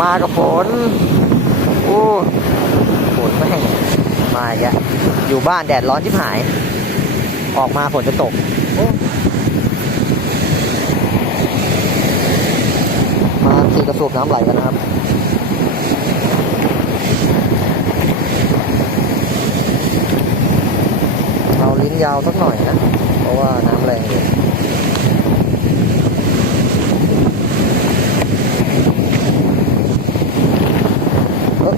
มากับฝนโอ้ฝนแม่งมาอีกแล้วอยู่บ้านแดดร้อนชิบหาย ออกมาฝนจะตกมาขี่กระสูบน้ำไหลกันนะครับเอาลิ้นยาวสักหน่อยนะ เพราะว่าน้ำแรงอยู่เอ้ย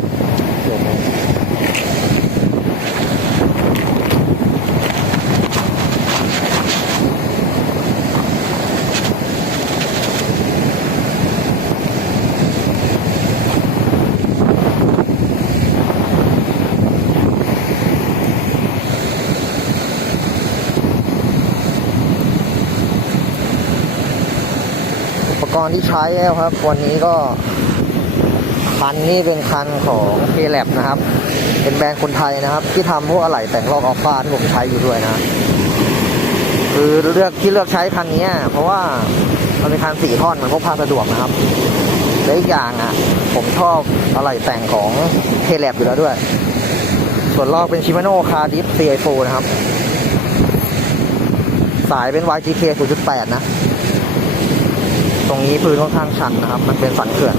เดี๋ยวนะอุป กรณ์ที่ใช้แล้วครับ วันนี้ก็ คันนี้เป็นคันของเคแลบนะครับ เป็นแบรนด์คนไทยนะครับ ที่ทำพวกอะไหล่แต่งลอกอัลฟาที่ผมใช้อยู่ด้วยนะ คือเลือกที่เลือกใช้คันนี้เพราะว่ามันเป็นคันสี่ท่อนมันพกพาสะดวกนะครับและอีกอย่างอะ ผมชอบอะไหล่แต่งของเคแลบอยู่แล้วด้วย ส่วนลอกเป็นชิมาโน่คาดิฟ CI4 นะครับ สายเป็น YGK 0.8 นะ รงนี้พื้นค่อนข้างชันนะครับ มันเป็นสันเขื่อน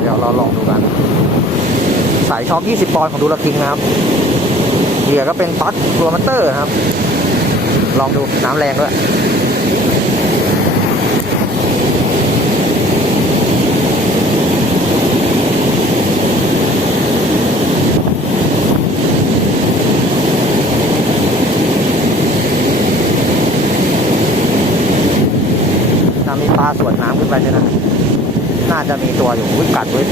เดี๋ยวเราลองดูกัน สายช็อค 20 ปอนด์ของดูลคิงนะครับเหยื่อก็เป็นตัดตัวมัตเตอร์นะครับ ลองดูน้ำแรงด้วย ถ้ามีปลาสวนน้ำขึ้นไปเนี่ยนะ น่าจะมีตัวอยู่อุ๊ยกัดไว้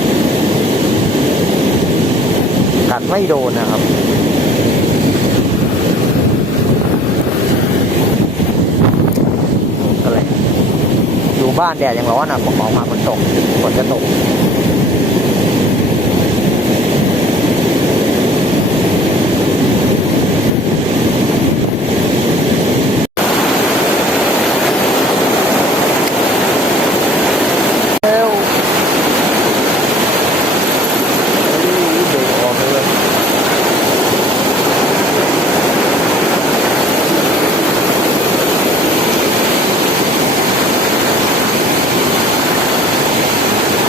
กัดไม่โดนนะครับก็เลยอยู่บ้านแดดยังร้อนอะผมออกมาฝนตกฝนจะตก เร็วเฮ้ยเบรกออกเลย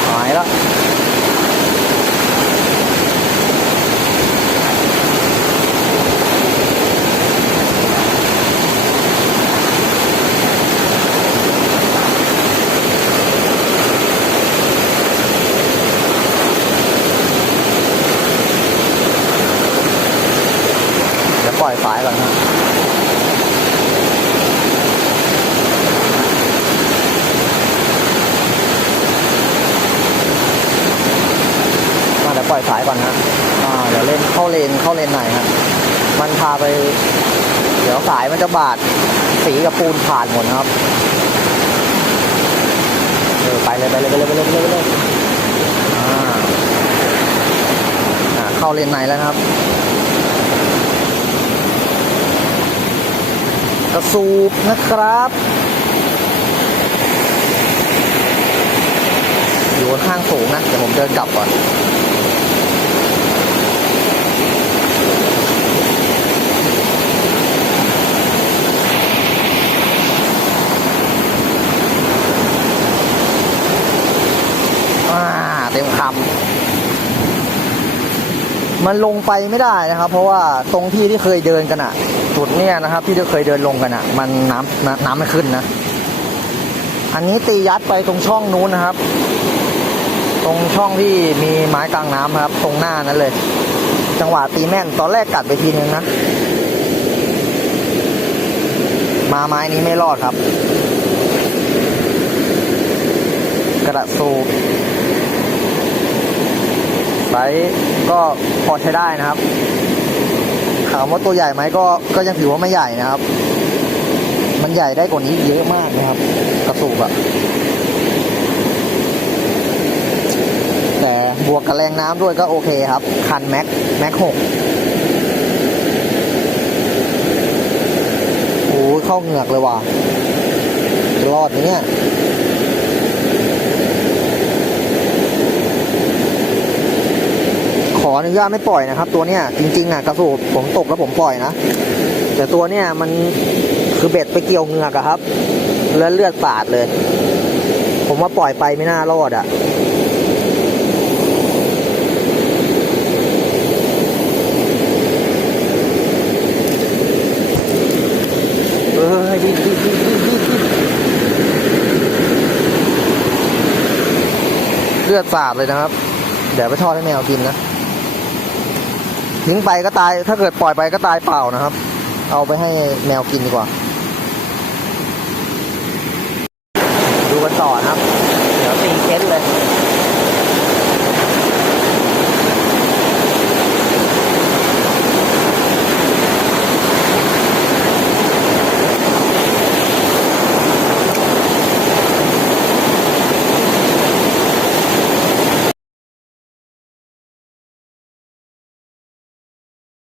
หายแล้วเดี๋ยวปล่อยสายก่อนนะอ่าเดี๋ยวป ล่อยสายก่อนนะอ่าเดี๋ยวเล่นเข้าเลนเข้าเลนไหนฮะมันพาไป เดี๋ยวสายมันจะบาดสีกับปูนผ่านหมดนะครับเออไปเลยไปเลยไปเลยไปเลยไปเลยไปเลยอ่าอ่าเข้าเลนไหนแล้วครับกระสูบนะครับ อยู่ค่อนข้างสูงนะเดี๋ยวผมเดินกลับก่อน อ่า เต็มคำมันลงไปไม่ได้นะครับ เพราะว่าตรงที่ที่เคยเดินกันอะจุดเนี้ยนะครับ ที่เราเคยเดินลงกันอะมันน้ำน้ำน้ำไม่ขึ้นนะ อันนี้ตียัดไปตรงช่องนู้นนะครับ ตรงช่องที่มีไม้กลางน้ำครับ ตรงหน้านั้นเลย จังหวะตีแม่นตอนแรกกัดไปทีนึงนะมาไม้นี้ไม่รอดครับ กระสู ไซส์ก็พอใช้ได้นะครับถามว่าตัวใหญ่ไหมก็ก็ยังถือว่าไม่ใหญ่นะครับ มันใหญ่ได้กว่านี้เยอะมากนะครับ กระสูบอะแต่บวกกับแรงน้ำด้วยก็โอเคครับ คันแม็กแม็กหกโอ้ยเข้าเหงือกเลยว่ะรอดเนี่ย ออนุญาตไม่ปล่อยนะครับ ตัวเนี้ยจริงๆอะกระสูบผมตกแล้วผมปล่อยนะ แต่ตัวเนี้ยมันคือเบ็ดไปเกี่ยวเหงือกครับ แล้วเลือดสาดเลย ผมว่าปล่อยไปไม่น่ารอดอะเออดีดีดีดีดีดีเลือดสาดเลยนะครับ เดี๋ยวไปทอดให้แมวกินนะ ทิ้งไปก็ตาย ถ้าเกิดปล่อยไปก็ตายเปล่านะครับ เอาไปให้แมวกินดีกว่า ดูกันต่อนะครับ เดี๋ยวตีเคสเลย